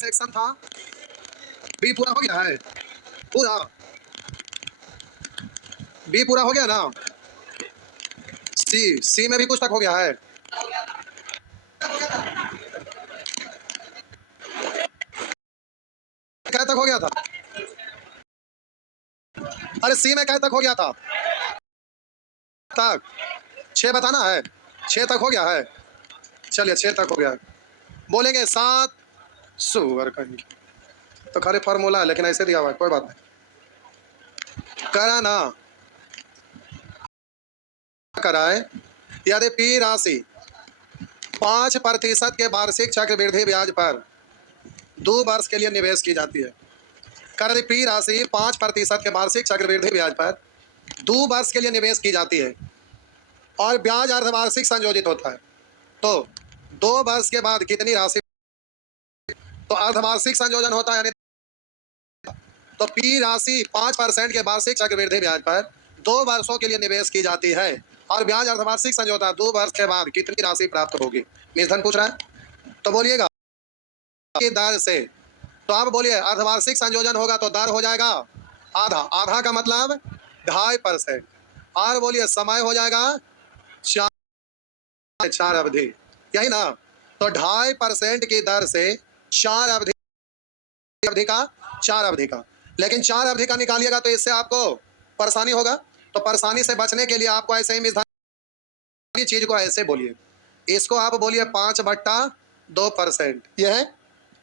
Section था, B पूरा हो गया है, पूरा बी पूरा हो गया ना, सी में भी कुछ तक हो गया है। क्या तक हो गया था? अरे सी में क्या तक हो गया था? तक 6 बताना है, 6 तक हो गया है। चलिए 6 तक हो गया है, बोलेंगे 7 सुअर कहीं तो खाली फॉर्मूला है, लेकिन ऐसे दिया हुआ है, कोई बात नहीं, करा ना कराए। यदि पी राशि 5% के वार्षिक चक्रवृद्धि ब्याज पर 2 वर्ष के लिए निवेश की जाती है। कर पी राशि 5% के वार्षिक चक्रवृद्धि ब्याज पर 2 वर्ष के लिए निवेश की जाती है और ब्याज अर्धवार्षिक संयोजित होता है, तो 2 वर्ष के बाद कितनी राशि, तो अर्धवार्षिक संयोजन होता है, यानी तो पी राशि 5% के वार्षिक चक्रवृद्धि ब्याज पर 2 वर्षों के लिए निवेश की जाती है और ब्याज अर्धवार्षिक संयोजन 2 वर्ष के बाद कितनी राशि प्राप्त होगी। निर्धन पूछ रहा है, तो बोलिएगा की दर से, तो आप बोलिए अर्धवार्षिक संयोजन होगा तो दर हो जाएगा आधा, आधा का मतलब 2.5%, और बोलिए समय हो जाएगा 4 अवधि, यही ना, तो 2.5% की दर से 4 अवधि, अवधि का 4 अवधि का, लेकिन 4 अवधि का निकालिएगा तो इससे आपको परेशानी होगा, तो परेशानी से बचने के लिए आपको ऐसे ही चीज को ऐसे बोलिए, इसको आप बोलिए 5/2%, यह है,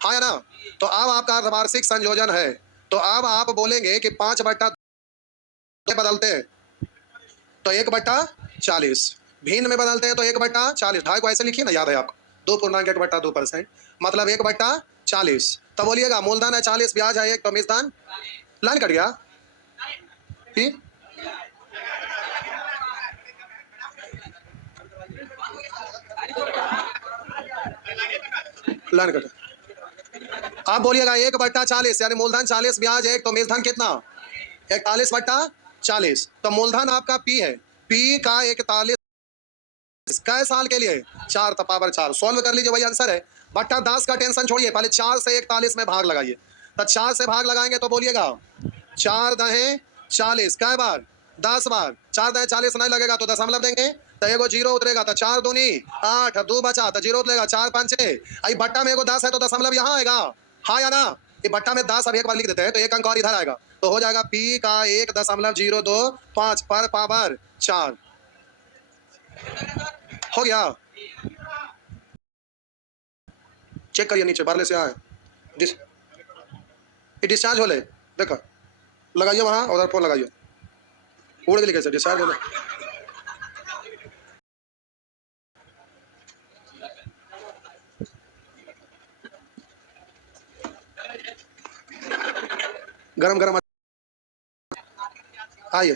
हाँ या ना, तो अब आपका अर्धवार्षिक संयोजन है, तो अब आप बोलेंगे कि 5/2 बदलते हैं तो 1/40, भिन्न में बदलते हैं तो 1/40, ढाई को ऐसे लिखिए ना, याद है आपको, 2.1%, मतलब 1/40, तो बोलिएगा मूलधन है 40, ब्याज है 1, तो मिश्रधन लाइन कट गया, ठीक, लाइन कट, आप बोलिएगा 1/40, यानी मूलधन 40, ब्याज 1, तो मिश्रधन कितना 41/40, तो मूलधन आपका पी है, पी का 41 कै साल के लिए 4 × 4, सॉल्व कर लीजिए, वही आंसर है, बट्टा 10 का टेंशन छोड़िए, पहले 4 से 41 में भाग लगाइए, तो 4 से भाग लगाएंगे तो बोलिएगा 4 दहे 40, कै बार 10 बार, 4 दहे 40 नहीं लगेगा तो दशमलव देंगे, तो एगो जीरो उतरेगा, तो 4 दूनी 8, 2 बचा तो जीरो उतरेगा, 4 5 6, आई बट्टा में एगो 10 है तो दशमलव यहाँ आएगा, हाँ या ना, ये बट्टा में 10 अब एक बार लिख देते हैं तो एक अंक और इधर आएगा, तो हो जाएगा पी का 1.025 पर पावर 4, हो गया, चेक करिए नीचे बारले से आए, डिस्चार्ज हो ले, देखो लगाइए वहां, उधर फोन लगाइए, उड़ के लिखे से डिस्चार्ज हो ले, गरम गरम आइए,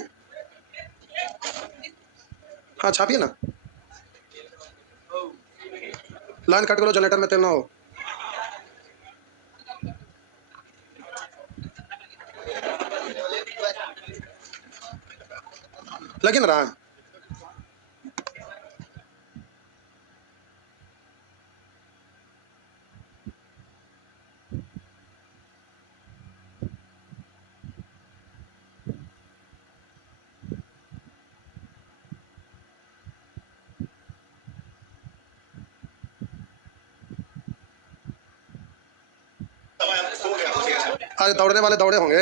हाँ छापिए ना, लाइन कट करो, जनरेटर में तेल ना हो, लगे ना रहा, आज दौड़ने वाले दौड़े होंगे,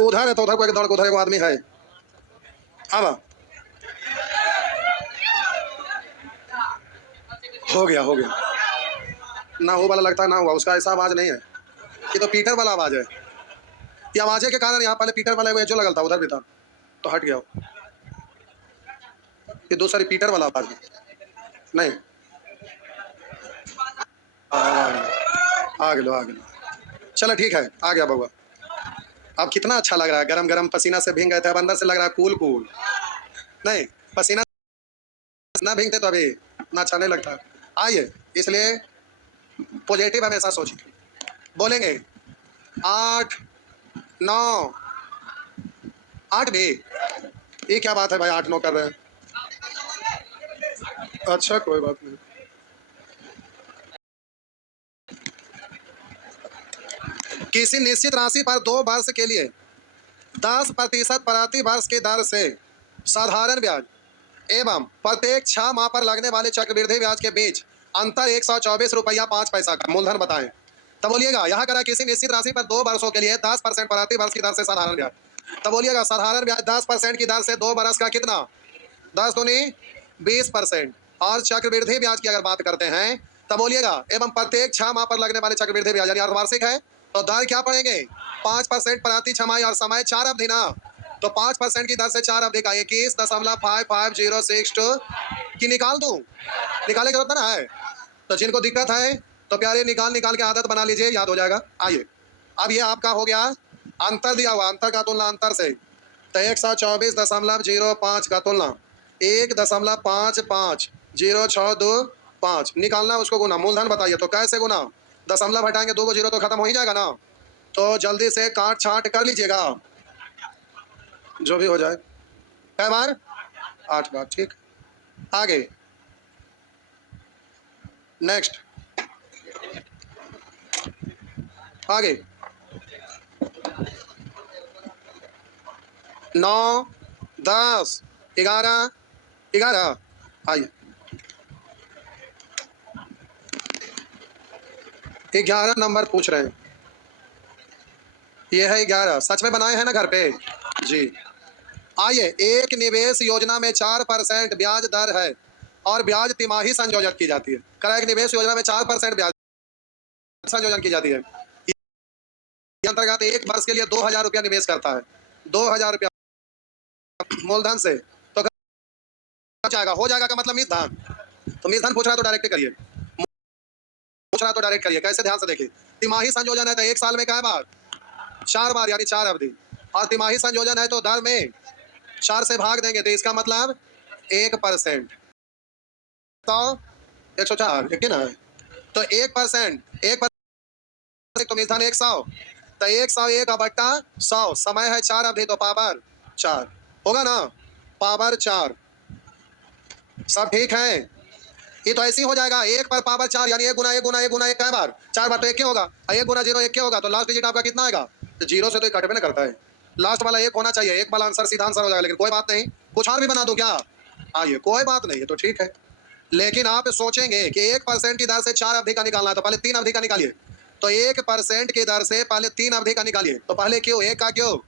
उधर है तो उधर को एक दौड़, उधर एक आदमी है, अब हो गया, हो गया, ना वो वाला लगता है ना हुआ, उसका ऐसा आवाज नहीं है, ये तो पीटर वाला आवाज है, ये आवाजे के कारण यहाँ पहले पीटर वाला जो लगल था उधर भी था तो हट गया, ये दूसरी पीटर वाला आवाज नहीं, आ गया, चलो ठीक है, आ गया बउआ, अब कितना अच्छा लग रहा है, गरम गरम पसीना से भीग गए थे, अब अंदर से लग रहा है कूल कूल, नहीं पसीना ना भीगते तो अभी ना अच्छा नहीं लगता, आइए, इसलिए पॉजिटिव हमेशा सोचिए, बोलेंगे 8 9, 8 भी, ये क्या बात है भाई 8 9 कर रहे हैं, अच्छा कोई बात नहीं। किसी निश्चित राशि पर 2 वर्ष के लिए 10% प्रति वर्ष की दर से साधारण ब्याज एवं प्रत्येक 6 माह पर लगने वाले चक्रवृद्धि ब्याज के बीच अंतर 124 रुपया 5 पैसा का मूलधन बताएं। तब बोलिएगा यहाँ करा किसी निश्चित राशि पर 2 वर्षों के लिए 10% प्रति वर्ष की दर से साधारण ब्याज। तब बोलिएगा साधारण ब्याज 10% की दर से 2 वर्ष का कितना 10 दूनी 20%। और चक्रवृद्धि ब्याज की अगर बात करते हैं तब बोलिएगा एवं प्रत्येक 6 माह पर लगने वाले चक्रवृद्धि ब्याज यानी अर्धवार्षिक है तो दर क्या पड़ेंगे 5% प्रति छमाही और समय 4 अवधि ना तो 5% की दर से 4 अवधि का 21.5506 की निकाल दूं निकाले की जरूरत ना है। तो जिनको दिक्कत है तो प्यारे निकाल के आदत बना लीजिए याद हो जाएगा। आइए अब ये आपका हो गया अंतर दिया हुआ अंतर का तुलना अंतर से तो 124.05 का तुलना 1.550625 निकालना उसको गुना मूलधन बताइए तो कैसे गुना दशमलव हटाएंगे 2 को 0 तो खत्म हो ही जाएगा ना तो जल्दी से काट छाट कर लीजिएगा जो भी हो जाए। कै बार 8 बार ठीक। आगे नेक्स्ट आगे 9 10 11 11 आइए 11 नंबर पूछ रहे हैं ये है 11 सच में बनाए हैं ना घर पे जी। आइए एक निवेश योजना में 4% ब्याज दर है और ब्याज तिमाही संयोजन की जाती है। करा एक निवेश योजना में 4% ब्याज संयोजन की जाती है अंतर्गत 1 वर्ष के लिए 2000 रुपया निवेश करता है 2000 रुपया मूलधन से तो जाएगा हो जाएगा का मतलब मिश्रधन तो मिश्रधन पूछ रहा है तो डायरेक्ट करिए पूछ रहा है तो डायरेक्ट करिए कैसे ध्यान से देखिए तिमाही संयोजन है तो 1 साल में क्या बार 4 बार यानी 4 अवधि और तिमाही संयोजन है तो दर में 4 से भाग देंगे तो इसका मतलब 1% तो 104 एक ना है तो 1% तो मिश्रधन 100 तो 101/100 समय है 4 अवधि तो पावर 4 होगा ना पावर 4 सब ठीक है। ये तो ऐसे ही हो जाएगा 1 पर पावर 4 यानी 1 गुना 1 गुना 1 गुना 1 कै बार 4 बार तो 1 होगा 1 गुना 0 1 होगा तो लास्ट डिजिट आपका कितना आएगा तो 0 से तो कटवे ना करता है लास्ट वाला 1 होना चाहिए 1 वाला आंसर सीधा आंसर हो जाएगा। लेकिन कोई बात नहीं कुछ और भी बना दूं क्या आइए कोई बात नहीं है तो ठीक है। लेकिन आप सोचेंगे कि 1% की दर से 4 अवधि का निकालना है तो पहले 3 अवधि का निकालिए तो 1% की दर से पहले 3 अवधि का निकालिए तो पहले क्यों 1 का क्यों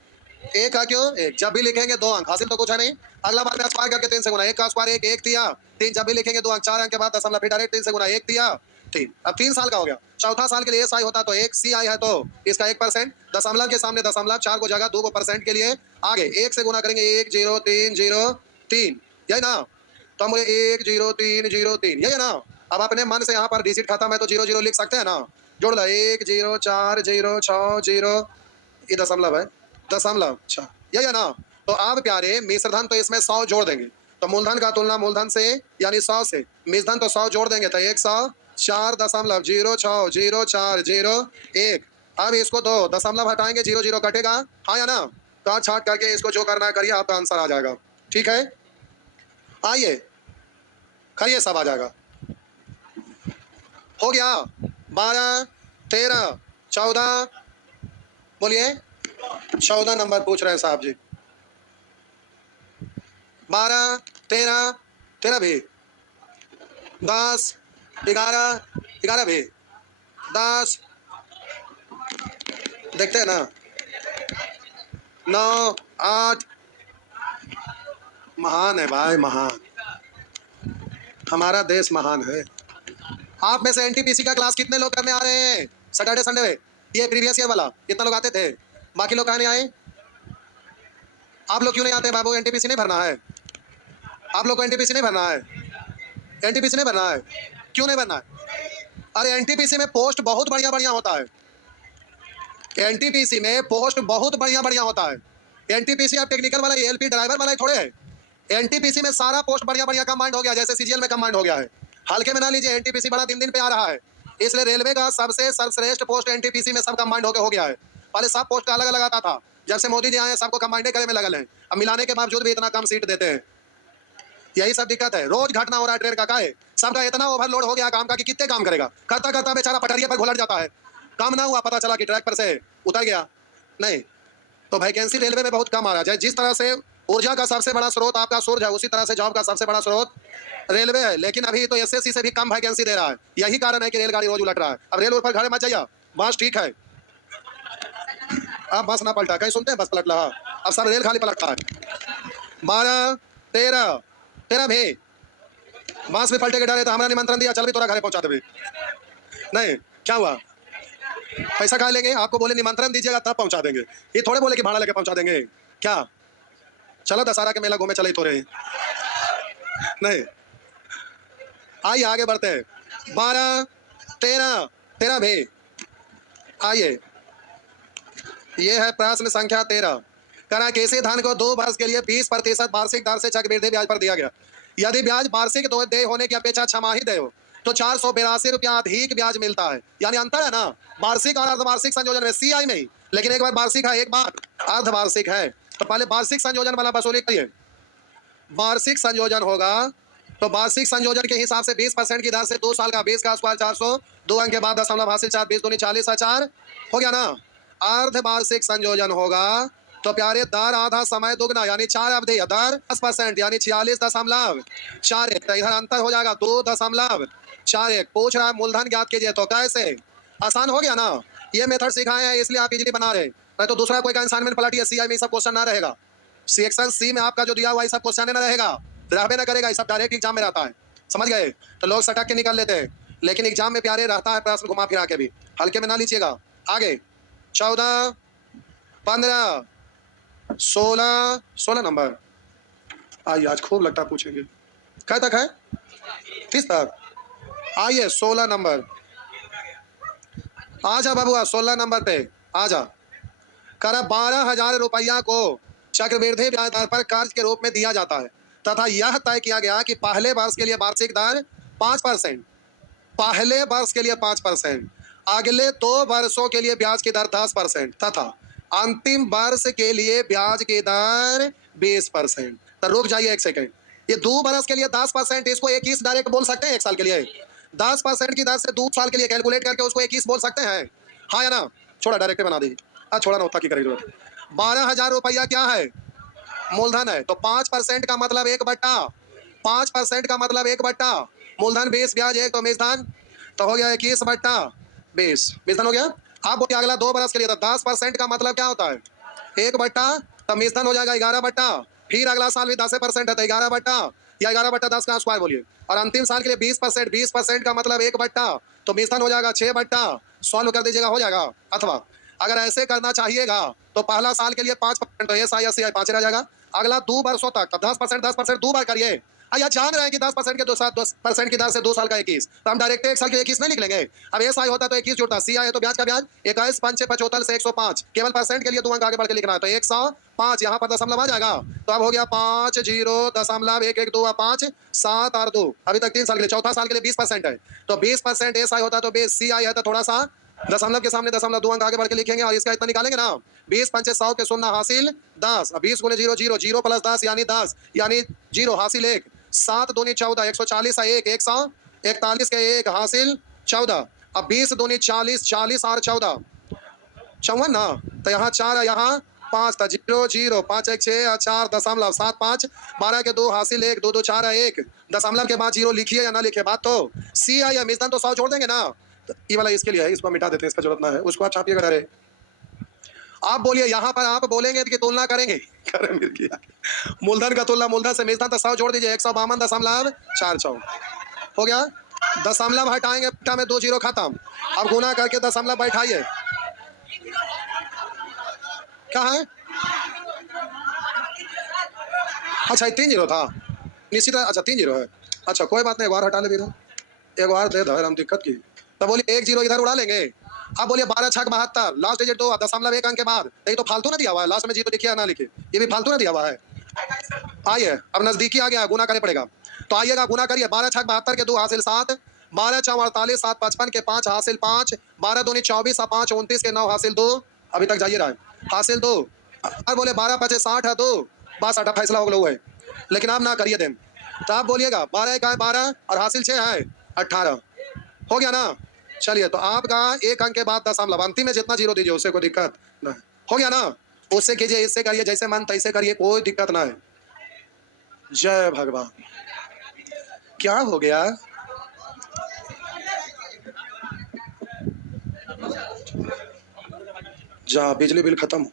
1 का क्यों 1 जब भी लिखेंगे 2 अंक हासिल तो कुछ है नहीं अगला बार में स्क्वायर करके 3 से गुना 1 का स्क्वायर 1 दिया 3 जब भी लिखेंगे 2 अंक 4 अंक के बाद दशमलव फिर डायरेक्ट 3 से गुना 1 दिया 3 अब 3 साल का हो गया चौथा साल के लिए SI होता तो 1 CI है तो इसका 1% दशमलव के सामने दशमलव 4 को जगह 2 को परसेंट के लिए आगे 1 से गुना करेंगे 10303 यही ना तो हम बोले 10303 यही है ना। अब अपने मन से यहाँ पर डिजिट खत्म है तो 00 लिख सकते हैं ना जोड़ लो 10406 ये दशमलव है दशमलव 6 यही है ना। तो आप प्यारे मिश्रधन तो इसमें 100 जोड़ देंगे तो मूलधन का तुलना मूलधन से यानी 100 से मिश्रधन तो 100 जोड़ देंगे तो 104.0401। अब इसको तो दशमलव हटाएंगे 00 कटेगा हाँ या ना काट छाट करके इसको जो करना है करिए आपका आंसर आ जाएगा ठीक है। आइए करिए सब आ जाएगा हो गया 12 13 14 बोलिए 14 नंबर पूछ रहे हैं साहब जी 12 13 भी 10 11 भी 10 देखते हैं ना 9 8 महान है भाई महान हमारा देश महान है। आप में से एनटीपीसी का क्लास कितने लोग करने आ रहे हैं सैटरडे संडे में ये प्रीवियस ईयर वाला कितना लोग आते थे बाकी लोग कहाँ नहीं आए आप लोग क्यों नहीं आते बाबू एनटीपीसी नहीं भरना है आप लोग को एनटीपीसी नहीं भरना है एनटीपीसी नहीं भरना है क्यों नहीं भरना है अरे एनटीपीसी में पोस्ट बहुत बढ़िया बढ़िया होता है एनटीपीसी में पोस्ट बहुत बढ़िया बढ़िया होता है एनटीपीसी अब टेक्निकल वाला एलपी ड्राइवर वाला थोड़े है एनटीपीसी में सारा पोस्ट बढ़िया बढ़िया कंबाइंड हो गया जैसे सीजीएल में कंबाइंड हो गया है हल्के में ना लीजिए एनटीपीसी बड़ा दिन दिन पे आ रहा है इसलिए रेलवे का सबसे सर्वश्रेष्ठ पोस्ट एनटीपीसी में सब कंबाइंड हो गया है। पहले सब पोस्ट का अलग अलग आता था जब से मोदी जी आए सबको कंबाइंड करे में लगल है अब मिलाने के बावजूद भी इतना कम सीट देते हैं यही सब दिक्कत है रोज घटना हो रहा है ट्रेन का है सबका इतना ओवरलोड हो गया काम का कि कितने काम करेगा करता करता बेचारा पटरिया पर घुलट जाता है काम ना हुआ, पता चला कि ट्रैक पर से उतर गया, नहीं, तो वैकेंसी रेलवे में बहुत कम आ रहा है। जिस तरह से ऊर्जा का सबसे बड़ा स्रोत आपका सूर्य है, उसी तरह से जॉब का सबसे बड़ा स्रोत रेलवे है, लेकिन अभी तो एसएससी से भी कम वैकेंसी दे रहा है। यही कारण है कि रेलगाड़ी रोज उलट रहा है। अब रेल पर खड़े मत जाइए, बस ठीक है, अब बस ना पलटा, कहीं सुनते हैं बस पलट रहा, अब सब रेल खाली पलटता है। 12 13 13 भी बस भी पलटे के डरे तो हमारा निमंत्रण दिया, चल भी तोरा घरे पहुंचा दे, नहीं क्या हुआ, पैसा खा लेंगे, आपको बोले निमंत्रण दीजिएगा तब पहुंचा देंगे, ये थोड़े बोले कि भाड़ा लेके पहुंचा देंगे क्या। चलो दशहरा के मेला घूमे चले तो रहे, नहीं, आइए आगे बढ़ते हैं। 12 13 13 भी आइए, ये है प्रश्न संख्या 13। करा किसी धन को 2 वर्ष के लिए 20% वार्षिक दर से चक्रवृद्धि ब्याज पर दिया गया। यदि ब्याज वार्षिक देय होने की अपेक्षा छमाही देय हो तो 482 रुपया अधिक ब्याज मिलता है। यानी अंतर है ना वार्षिक और अर्धवार्षिक संयोजन में, सीआई में ही, लेकिन एक बार वार्षिक है एक बार अर्धवार्षिक है। तो पहले वार्षिक संयोजन वाला वसूली करिए। वार्षिक संयोजन होगा तो वार्षिक संयोजन के हिसाब से 20% की दर से 2 साल का 20 का स्क्वायर 400, 2 अंक के बाद दशमलव हासिल 4 20 दूनी 40 4 हो गया ना। अर्धवार्षिक संयोजन होगा तो प्यारे दर आधा समय दुगना यानी 4 अवधि, दर 10% यानी 46.41, इधर अंतर हो जाएगा 2.41। पूछ रहा है मूलधन ज्ञात कीजिए, तो कैसे, आसान हो गया ना। ये मेथड सिखाए हैं इसलिए आप इजीली बना रहे, नहीं तो दूसरा कोई का असाइनमेंट पलटिए, सीआई में सब क्वेश्चन ना रहेगा, सेक्शन सी में आपका जो दिया हुआ सब क्वेश्चन ना रहेगा, रहबे ना करेगा, सब डायरेक्ट एग्जाम में रहता है, समझ गए। तो लोग सटक के निकल लेते हैं, लेकिन एग्जाम में प्यारे रहता है प्रश्न घुमा फिरा के भी, हल्के में ना लीजिएगा। आगे 14 15 16 नंबर आइए, आज खूब लगता पूछेंगे, क्या तक है 30 तक, आइए 16 नंबर, आजा बाबुआ 16 नंबर पे आजा। करा 12,000 रुपया को चक्रवृद्धि ब्याज दर पर कर्ज के रूप में दिया जाता है तथा यह तय किया गया कि पहले वर्ष के लिए वार्षिक दर 5%, पहले वर्ष के लिए 5%, अगले 2 वर्षों के लिए ब्याज की दर 10% तथा अंतिम वर्ष के लिए ब्याज की दर 20%। तो रुक जाइए एक सेकंड, ये 2 वर्ष के लिए 10%, इसको 21 डायरेक्ट बोल सकते हैं, 1 साल के लिए 10% की दर से 2 साल के लिए कैलकुलेट करके उसको 21 बोल सकते हैं, हाँ या ना। छोड़ा डायरेक्ट बना दीजिए, छोड़ा ना होता की करेगी। 12,000 रुपया क्या है, मूलधन है, तो 5% का मतलब 1/5% का मतलब 1/, मूलधन 20 ब्याज 1 तो मेजधन, तो हो गया 21/20, मेजधन हो गया। आप बोलिए अगला 2 बरस के लिए, तो 10% का मतलब क्या होता है 1/, तो मेजधन हो जाएगा 11/, फिर अगला साल भी 10% है तो 11/, या 11/10 का स्क्वायर बोलिए, और अंतिम साल के लिए 20%, 20% का मतलब 1/, तो मेजधन हो जाएगा 6/, सॉल्व कर दीजिएगा हो जाएगा। अथवा अगर ऐसे करना चाहिएगा तो पहला साल के लिए 5%, तो एस आई 5 रह जाएगा, अगला 2 वर्षों तक 10% 2 बार करिए। या जान रहे हैं कि 10% के 10% की दर से 2 साल का 21, तो हम डायरेक्ट 1 साल के 21 नहीं लिख लेंगे। अब एस आई होता तो 21 जुड़ता, सी आई है तो ब्याज का ब्याज 21 5 75 से 105, केवल परसेंट के लिए 2 अंक आगे बढ़ के लिखना है, तो 105 यहाँ पर दशमलव आ जाएगा, तो अब हो गया 5 0.112 5 7 और 2, अभी तक 3 साल के लिए, चौथा साल के लिए 20% है, तो 20% एस आई होता तो बेस सी आई है तो थोड़ा सा दशमलव के सामने दशमलव 2 अंक आगे बढ़ के लिखेंगे और इसका इतना निकालेंगे ना, 20 पंचे 100 के 0 हासिल 10, 20 गुने 0 0 0 प्लस 10 यानी 10 यानी 0 हासिल 1, 7 दूनी 14, 140 है 1, 141 के 1 हासिल 14, अब 20 दूनी 40, 40 और 14 54 ना, तो यहाँ 4 है यहाँ 5 था 0 0 5 1 6 4 दशमलव 7 5 12 के 2 हासिल 1 2 2 4 है 1 दशमलव के बाद 0 लिखिए या ना लिखिए बात तो सी आई मिजदान तो 100 छोड़ देंगे ना, तो ये वाला इसके लिए है, इसको मिटा देते हैं, इसका जरूरत ना है, उसको आप छापिएगा डरे। आप बोलिए यहाँ पर आप बोलेंगे कि तुलना करेंगे मूलधन का तुलना मूलधन से मेजदान तक 100 जोड़ दीजिए 152.44 हो गया, दशमलव हटाएंगे बेटा में 2 0 खत्म, अब गुना करके दशमलव बैठाइए, क्या है अच्छा 3 0 था निश्चित, अच्छा 3 0 है, अच्छा कोई बात नहीं, एक बार हटा ले, एक बार दे दो हम दिक्कत की, तो बोलिए 1 0 इधर उड़ा लेंगे। अब बोलिए 12 6 72 लास्ट डिजिट 2 दशमलव 1 अंक के बाद, ये तो फालतू ना दिया हुआ है, लास्ट में जीरो लिखिए ना लिखिए, ये भी फालतू ना दिया हुआ है। आइए अब नजदीकी आ गया, गुना करने पड़ेगा, तो आइएगा गुना करिए, 12 6 72 के 2 हासिल 7, 12 4 48 7 55 के 5 हासिल 5, 12 दूनी 24 5 29 के 9 हासिल 2, अभी तक जाइए रहा है हासिल 2, और बोले 12 5 60 है 2, बस 8 फैसला हो गया हुआ है, लेकिन आप ना करिए दें, तो आप बोलिएगा 12 1 है 12 और हासिल 6 है 18 हो गया ना, चलिए तो आपका एक अंक के बाद दशमलव, अंतिम में जितना जीरो दीजिए उससे कोई दिक्कत ना है। हो गया ना? उससे कीजिए, इससे करिए, जैसे मन तैसे करिए, कोई दिक्कत ना है। जय भगवान। क्या हो गया? जा बिजली बिल खत्म,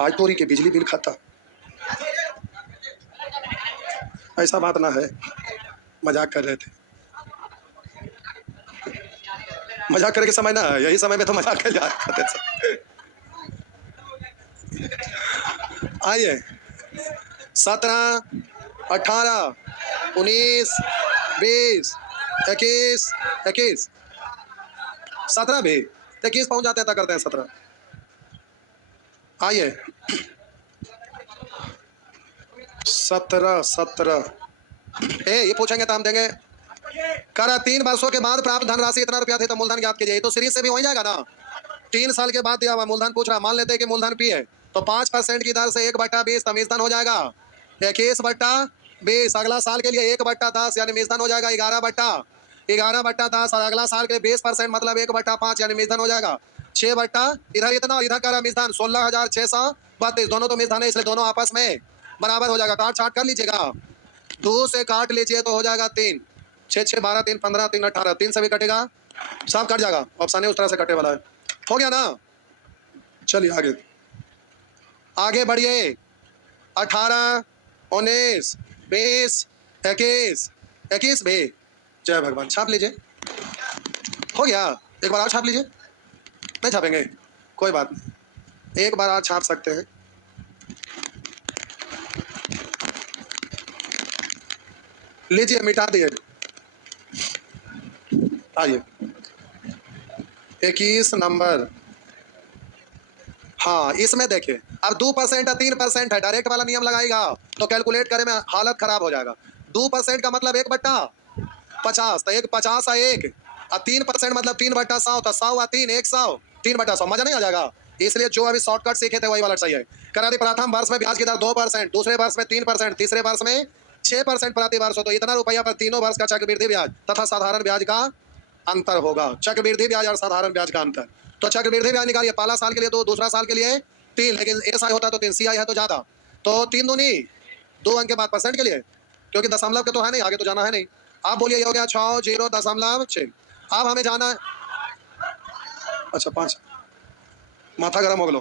आज पूरी की बिजली बिल खत्म। ऐसा बात ना है, मजाक कर रहे थे। मजाक करके समय ना है, यही समय में तो मजाक कर जा रहे थे। आइए 17, 18, 19, 20, 21, 21, 17 भी 21 पहुंच जाते हैं, तक करते हैं 17। आइए 17, 17 ये पूछेंगे तो हम देंगे। करा 3 वर्षों के बाद प्राप्त धनराशि इतना रुपया थी तो मूलधन ज्ञात कीजिए। तो सीरीज से भी हो जाएगा ना। 3 साल के बाद दिया हुआ मूलधन पूछ रहा, मान लेते हैं कि मूलधन पी है तो 5% की दर से 1/20 तमीजधन हो जाएगा 21/20। अगला साल के लिए 1/10 यानी मीजधन हो जाएगा 11/10 और अगला साल के लिए 20% मतलब 1/5 यानी मीजधन हो जाएगा 6 इधर इतना और इधर का मीजधन 16,632। दोनों तो मीजधन है इसलिए दोनों आपस में बराबर हो जाएगा। काट छाट कर लीजिएगा, 2 से काट लीजिए तो हो जाएगा 3, 6 6 12 3 15 3 18, 3 से भी कटेगा, सब कट जाएगा। ऑप्शन है उस तरह से कटे वाला है। हो गया ना? चलिए आगे आगे बढ़िए। 18, 19, 20, 21, 21 भी। जय भगवान। छाप लीजिए। हो गया। एक बार और छाप लीजिए। नहीं छापेंगे कोई बात नहीं, एक बार और छाप सकते हैं। लीजिए मिटा दिए। आइए 21 नंबर। हाँ इसमें देखिए अब 2% है 3% है, डायरेक्ट वाला नियम लगाएगा तो कैलकुलेट करे में हालत खराब हो जाएगा। 2% का मतलब 1/50 तो 1/50 है 1 और 3% मतलब 3/100 तो 100 और 3 100, 3/100 मजा नहीं आ जाएगा। इसलिए जो अभी शॉर्टकट सीखे थे वही वाला सही है। करा दी प्रथम वर्ष में ब्याज की दर 2%, दूसरे वर्ष में 3%, तीसरे वर्ष में 6% प्रति वर्ष हो तो इतना रुपया पर तीनों वर्ष का चक्रवृद्धि ब्याज तथा साधारण ब्याज का अंतर होगा। चक्रवृद्धि ब्याज और साधारण ब्याज का अंतर। तो चक्रवृद्धि ब्याज निकालिए, पहला साल के लिए 2, दूसरा साल के लिए 3, लेकिन एसआई होता तो 3, सीआई है तो ज्यादा, तो 3 दूनी 2 अंक के बाद परसेंट के लिए, क्योंकि दशमलव के तो है नहीं, आगे तो जाना है नहीं। आप बोलिए ये हो गया 60.6। अब हमें जाना है, अच्छा 5, माथा गर्म हो गया।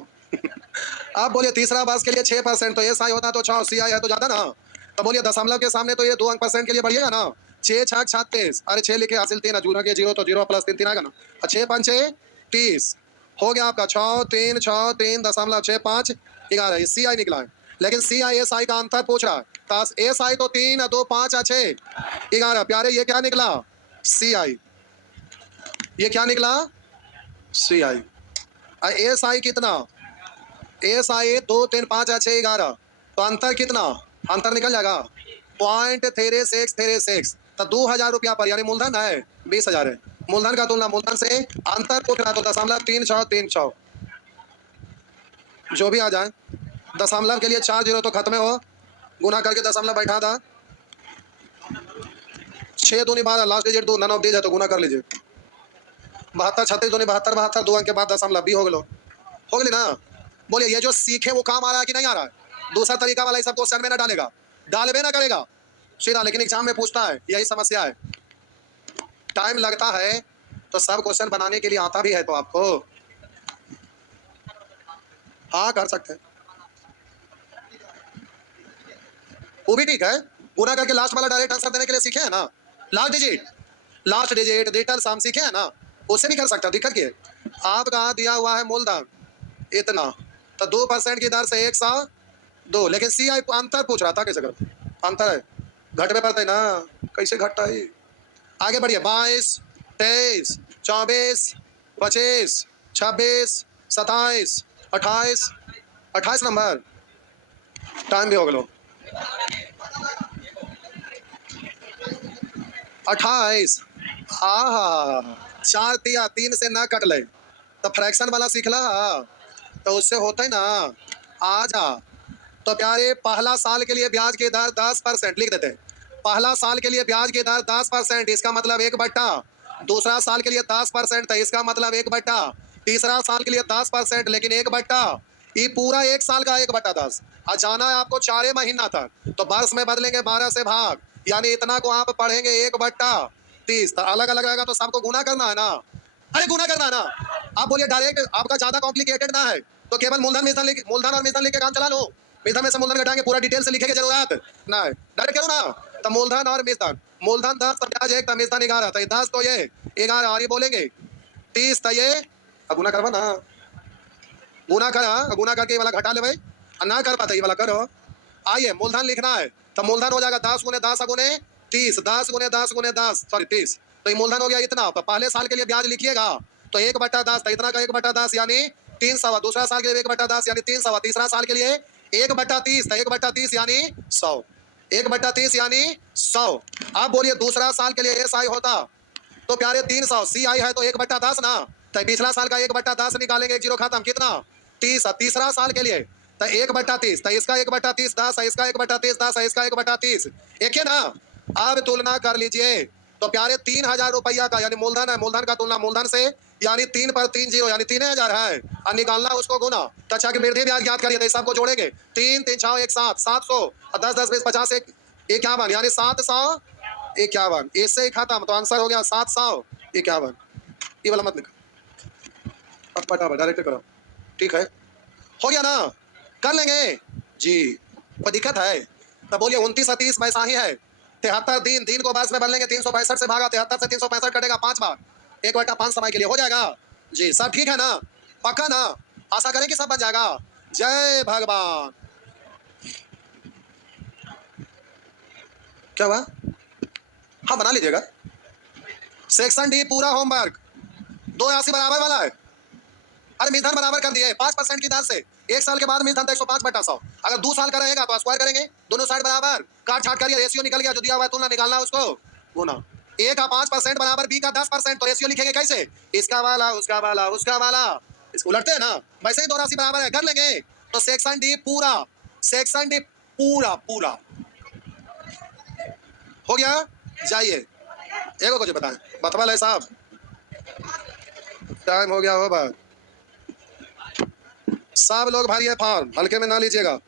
आप बोलिए तीसरा वर्ष के लिए 6% तो एसआई होता तो 6, सीआई है तो ज्यादा ना, तो बोलिए दशमलव के सामने तो ये 2 अंक परसेंट के लिए बढ़िएगा ना। 6 6 36, अरे 6 लिखे हासिल 3 जूना के 0 तो 0 प्लस 3 3 आएगा ना। 6 5 6 30 हो गया आपका 6 3 6 3.6 5 11 सीआई निकला है। लेकिन सीआई एसआई का अंतर पूछ रहा है। एसआई तो 3 2 5 6 11 प्यारे, ये क्या निकला? सीआई। ये क्या निकला? सीआई। एसआई कितना? एसआई 2 3 5 6 11 तो अंतर कितना? अंतर निकल जाएगा 0.3636 तो 2000 रुपया पर यानी मूलधन है 20,000 है। मूलधन का तुलना मूलधन से अंतर पूछ रहा तो 0.3636 जो भी आ जाए। दशमलव के लिए 4 जीरो तो खत्म हो, गुना करके दशमलव बैठा था 6 दूनी 12, last digit 2 none of these है तो गुना कर लीजिए। 72 36 दूनी 72 72, 2 अंक के बाद दशमलव भी हो गए ना। बोलिए ये जो सीखे वो काम आ रहा है कि नहीं आ रहा है? दूसरा तरीका वाला सब क्वेश्चन में ना डालेगा, डालबे ना करेगा सीधा, लेकिन एग्जाम में पूछता है, यही समस्या है। टाइम लगता है तो सब क्वेश्चन बनाने के लिए आता भी है तो आपको हाँ कर सकते हैं, वो भी ठीक है। गुना करके लास्ट वाला डायरेक्ट आंसर देने के लिए सीखे हैं ना, लास्ट डिजिट डिजिटल सम सीखे हैं ना, उससे भी कर सकते हैं। दिक्कत क्या है? आपका दिया हुआ है मूलधन इतना तो 2% की दर से 102, लेकिन सीआई अंतर पूछ रहा था, कैसे करते? अंतर है घट में पड़ता है ना, कैसे घटता है? आगे बढ़िए 22 23 24 25 26 27 28 28 नंबर। टाइम भी हो गया 28। हाँ 4 दिया 3 से ना कट ले तो फ्रैक्शन वाला सीखला तो उससे होता है ना। आ जा तो प्यारे पहला साल के लिए ब्याज की दर 10% लिख देते हैं। पहला साल के लिए ब्याज की दर 10%, इसका मतलब 1/10 दूसरा साल के लिए 10%, तो इसका मतलब 1/, तीसरा साल के लिए 10%, लेकिन 1/, ये पूरा एक साल का 1/10। जाना है आपको 4 महीना तक, तो वर्ष में बदलेंगे 12 से भाग, यानी इतना को आप पढ़ेंगे 1/30। तो अलग अलग रहेगा तो सबको गुना करना है ना, अरे गुना करना है ना। आप बोलिए डायरेक्ट, आपका ज्यादा कॉम्प्लिकेटेड ना है तो केवल मूलधन मिश्रण लेके, मूलधन और मिश्रण लेके काम चला लो। मिश्रण में से मूलधन घटाएंगे, पूरा डिटेल से लिखे की जरूरत ना है, डायरेक्ट करो ना। तो मूलधन और मिश्रण, मूलधन 10 तो ब्याज 1, तो मिश्रण 11, तो 10 तो ये 11, और ये बोलेंगे 30, तो ये अब गुना करवा ना, गुना करा, गुना करके ये वाला घटा ले भाई, ना कर पाता ये वाला करो। आइए मूलधन लिखना है, तो मूलधन हो जाएगा 10 गुने 10 गुने 30, 10 गुने 10 गुने 10, सॉरी 30। तो ये मूलधन हो गया इतना। तो पहले साल के लिए ब्याज लिखिएगा तो 1/10, तो इतना का 1/10 यानी 300। दूसरा साल के लिए 1/10 यानी 300। तीसरा साल के लिए 1/30, तो 1/30 यानी 100, 1/30 यानी 100। आप बोलिए दूसरा साल के लिए SI होता तो प्यारे 300, CI है तो 1/10 ना, तो पिछला साल का 1/10 निकालेंगे, 1 जीरो खत्म, कितना 30। तीसरा साल के लिए तो 1/30, तो इसका 1/30 10 है, इसका 1/30 10 है, इसका 1/30 एक ही ना। अब तुलना कर लीजिए तो प्यारे 3000 रुपया का, यानी मूलधन है, मूलधन का तुलना मूलधन से, यानी 3 पर 3 जीरो, यानी 3000 है, और निकालना उसको गुना। तो अच्छा कि वृद्धि ब्याज ज्ञात करिए, तो इस सबको जोड़ेंगे, 3 3 6 1 7, 700, और 10 10 20 50 1 51, यानी 751, इससे ही खत्म। तो आंसर हो गया 751। ये वाला मत लिखो, अब फटाफट डायरेक्ट करो, ठीक है, हो गया ना, कर लेंगे जी। कोई दिक्कत है तो बोलिए। 29 और 30 वैसा ही है। 73 दिन, दिन को वर्ष में बदलेंगे, 365 से भागा, 73 से 365 कटेगा 5 बार, 1/5 समय के लिए हो जाएगा जी। सब ठीक है ना, पक्का ना, आशा करें कि सब बन जाएगा। जय भगवान। क्या हुआ, हाँ बना लीजिएगा। सेक्शन डी पूरा होमवर्क 280 बराबर वाला है। अरे मिधन बराबर कर दिए 5% की दर से, एक साल के बाद मिधन 105/100। अगर 2 साल का रहेगा तो स्क्वायर करेंगे, दोनों साइड बराबर, काट छाट करिए, रेशियो निकल गया, जो दिया हुआ है तुलना निकालना उसको गुना। ए का 5% बराबर बी का 10%, तो रेशियो लिखेंगे कैसे, इसका वाला उसका वाला उसका वाला, इसको उलटते हैं ना, वैसे ही 280 बराबर है, कर लेंगे। तो सेक्शन डी पूरा, सेक्शन डी पूरा पूरा हो गया। जाइए एक को जो बताएं, बतवा ले साहब, टाइम हो गया हो बात। सब लोग भरिए फॉर्म, हल्के में ना लीजिएगा।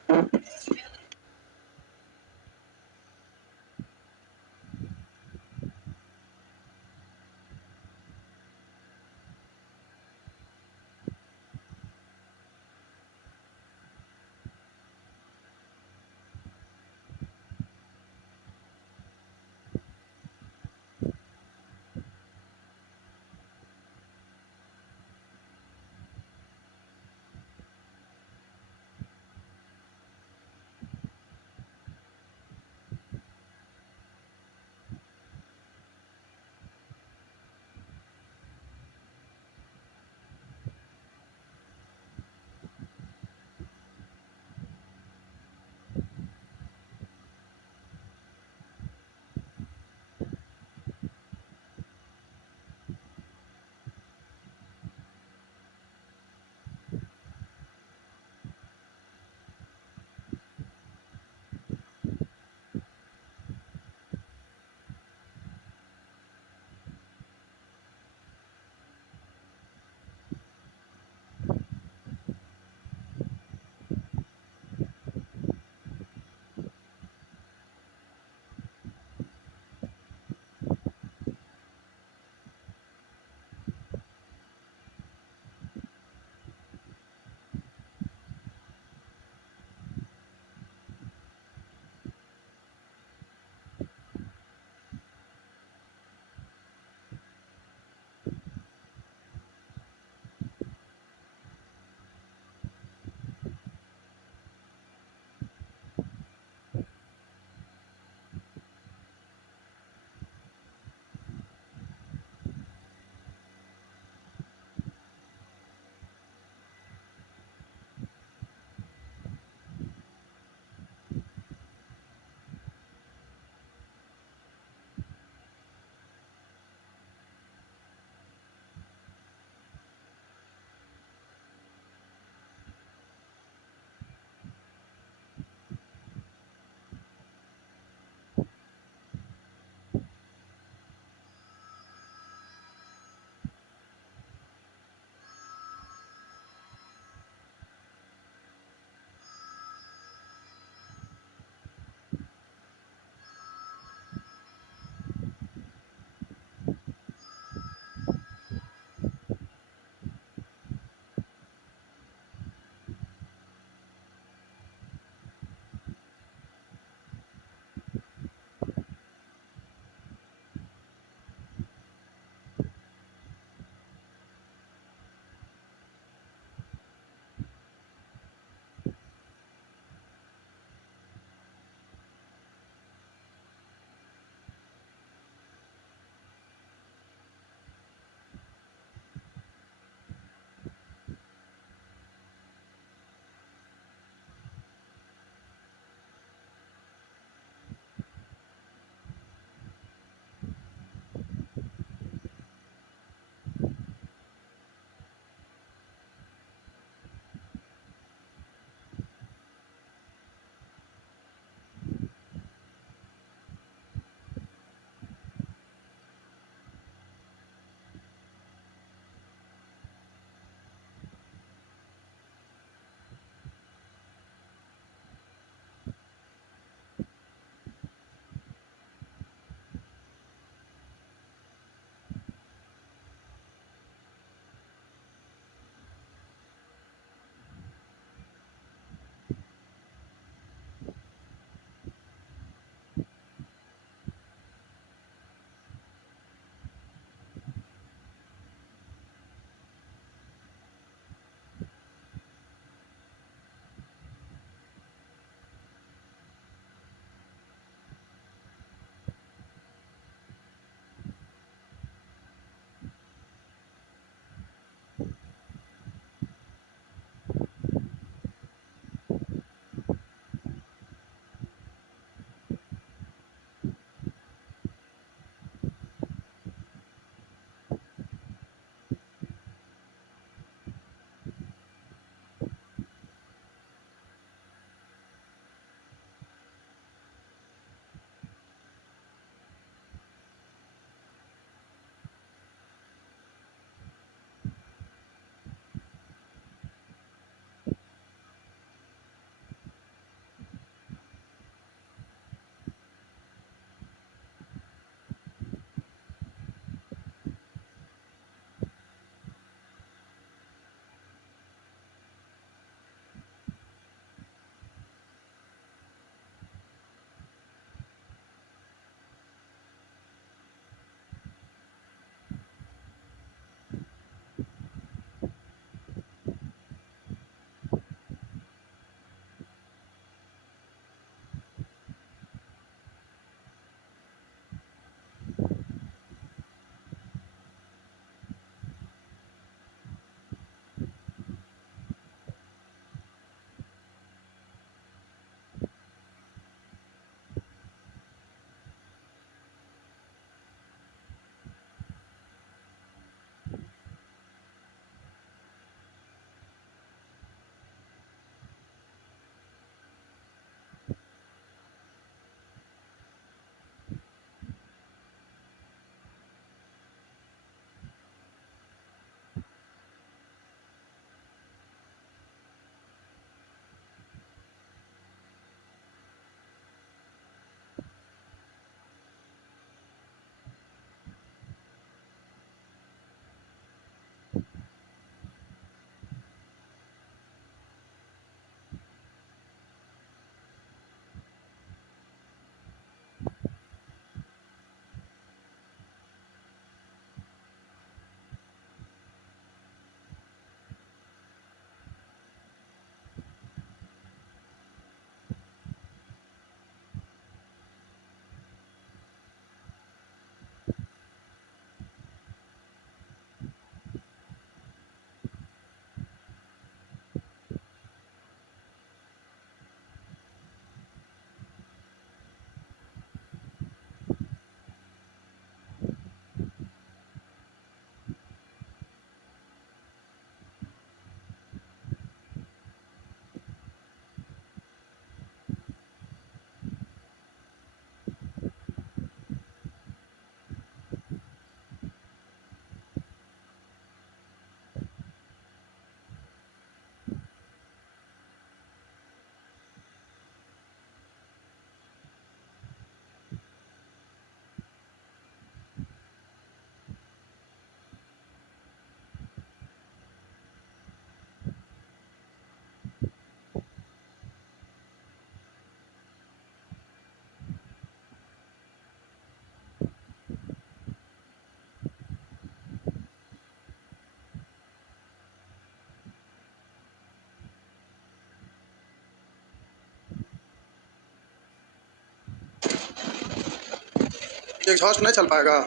एग्जॉस्ट नहीं चल पाएगा।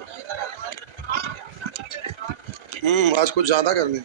आज कुछ ज़्यादा कर दी।